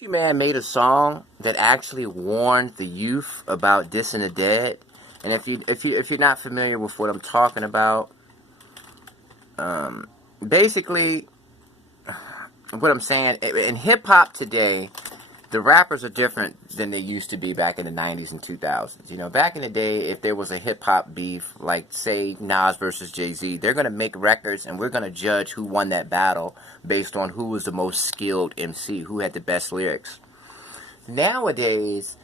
Gucci Man made a song that actually warned the youth about dissing the dead. And if you're not familiar with what I'm talking about, basically what I'm saying in hip hop today, the rappers are different than they used to be back in the 90s and 2000s. You know, back in the day, if there was a hip hop beef, like say Nas versus Jay-Z, they're going to make records and we're going to judge who won that battle based on who was the most skilled MC, who had the best lyrics. Nowadays,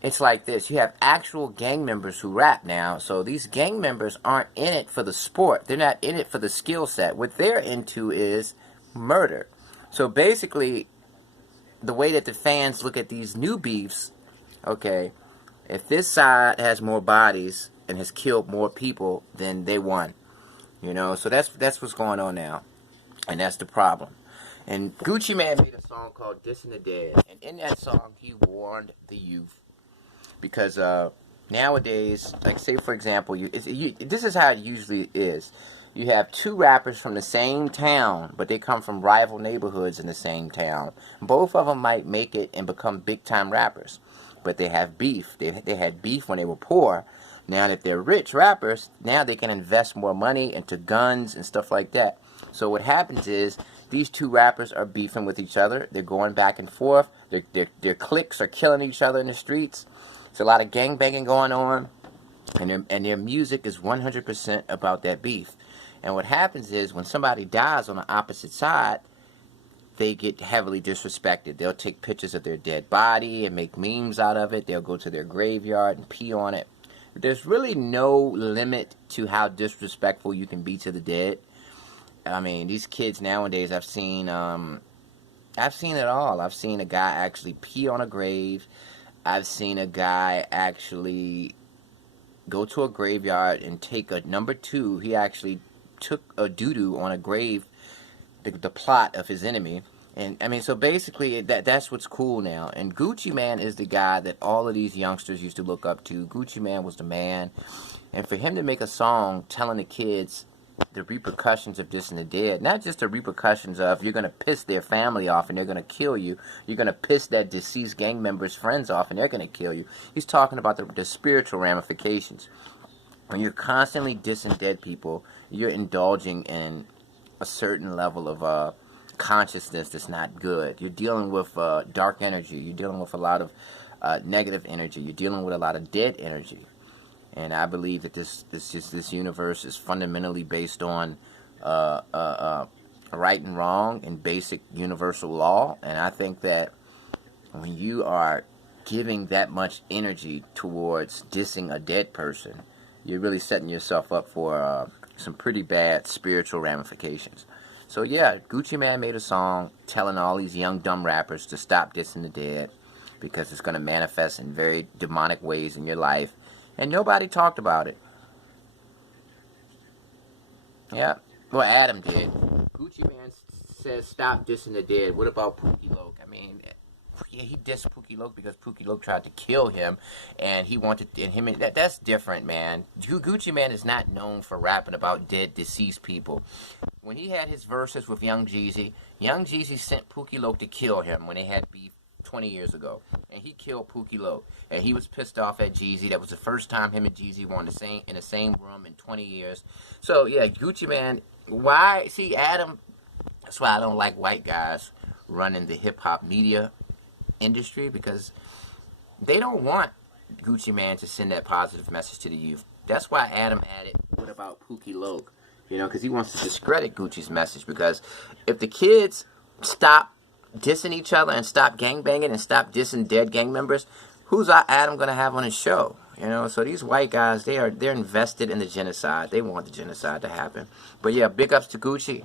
it's like this. You have actual gang members who rap now. So these gang members aren't in it for the sport. They're not in it for the skill set. What they're into is murder. So basically, the way that the fans look at these new beefs, okay, if this side has more bodies and has killed more people, then they won. You know, so that's what's going on now. And that's the problem. And Gucci Man made a song called Dissing the Dead. And in that song, he warned the youth. Because nowadays, like say for example, this is how it usually is. You have two rappers from the same town, but they come from rival neighborhoods in the same town. Both of them might make it and become big-time rappers, but they have beef. They had beef when they were poor. Now that they're rich rappers, now they can invest more money into guns and stuff like that. So what happens is these two rappers are beefing with each other. They're going back and forth. Their cliques are killing each other in the streets. There's a lot of gangbanging going on, and their music is 100% about that beef. And what happens is when somebody dies on the opposite side, they get heavily disrespected. They'll take pictures of their dead body and make memes out of it. They'll go to their graveyard and pee on it. There's really no limit to how disrespectful you can be to the dead. I mean, these kids nowadays, I've seen it all. I've seen a guy actually pee on a grave. I've seen a guy actually go to a graveyard and take a number two. He actually took a doo-doo on a grave, the plot of his enemy. And I mean, so basically that's what's cool now. And Gucci Man is the guy that all of these youngsters used to look up to. Gucci Man was the man. And for him to make a song telling the kids the repercussions of dissing the dead, not just the repercussions of you're going to piss their family off and they're going to kill you, you're going to piss that deceased gang member's friends off and they're going to kill you. He's talking about the spiritual ramifications. When you're constantly dissing dead people, you're indulging in a certain level of consciousness that's not good. You're dealing with dark energy. You're dealing with a lot of negative energy. You're dealing with a lot of dead energy. And I believe that this universe is fundamentally based on right and wrong and basic universal law. And I think that when you are giving that much energy towards dissing a dead person, you're really setting yourself up for some pretty bad spiritual ramifications. So yeah, Gucci Man made a song telling all these young dumb rappers to stop dissing the dead because it's going to manifest in very demonic ways in your life. And nobody talked about it. Yeah. Well, Adam did. Gucci Man says stop dissing the dead. What about Pookie Loc? I mean, yeah, he dissed Pookie Loc because Pookie Loc tried to kill him, and he wanted and him. That's different, man. Gucci Man is not known for rapping about dead, deceased people. When he had his verses with Young Jeezy sent Pookie Loc to kill him when they had beef 20 years ago, and he killed Pookie Loc, and he was pissed off at Jeezy. That was the first time him and Jeezy were in the same room in 20 years. So yeah, Gucci Man. Why? See, Adam. That's why I don't like white guys running the hip hop media industry, because they don't want Gucci Man to send that positive message to the youth. That's why Adam added, what about Pookie Loc? You know, because he wants to discredit Gucci's message, because if the kids stop dissing each other and stop gangbanging and stop dissing dead gang members, who's Adam going to have on his show? You know, so these white guys, they're invested in the genocide. They want the genocide to happen. But yeah, big ups to Gucci.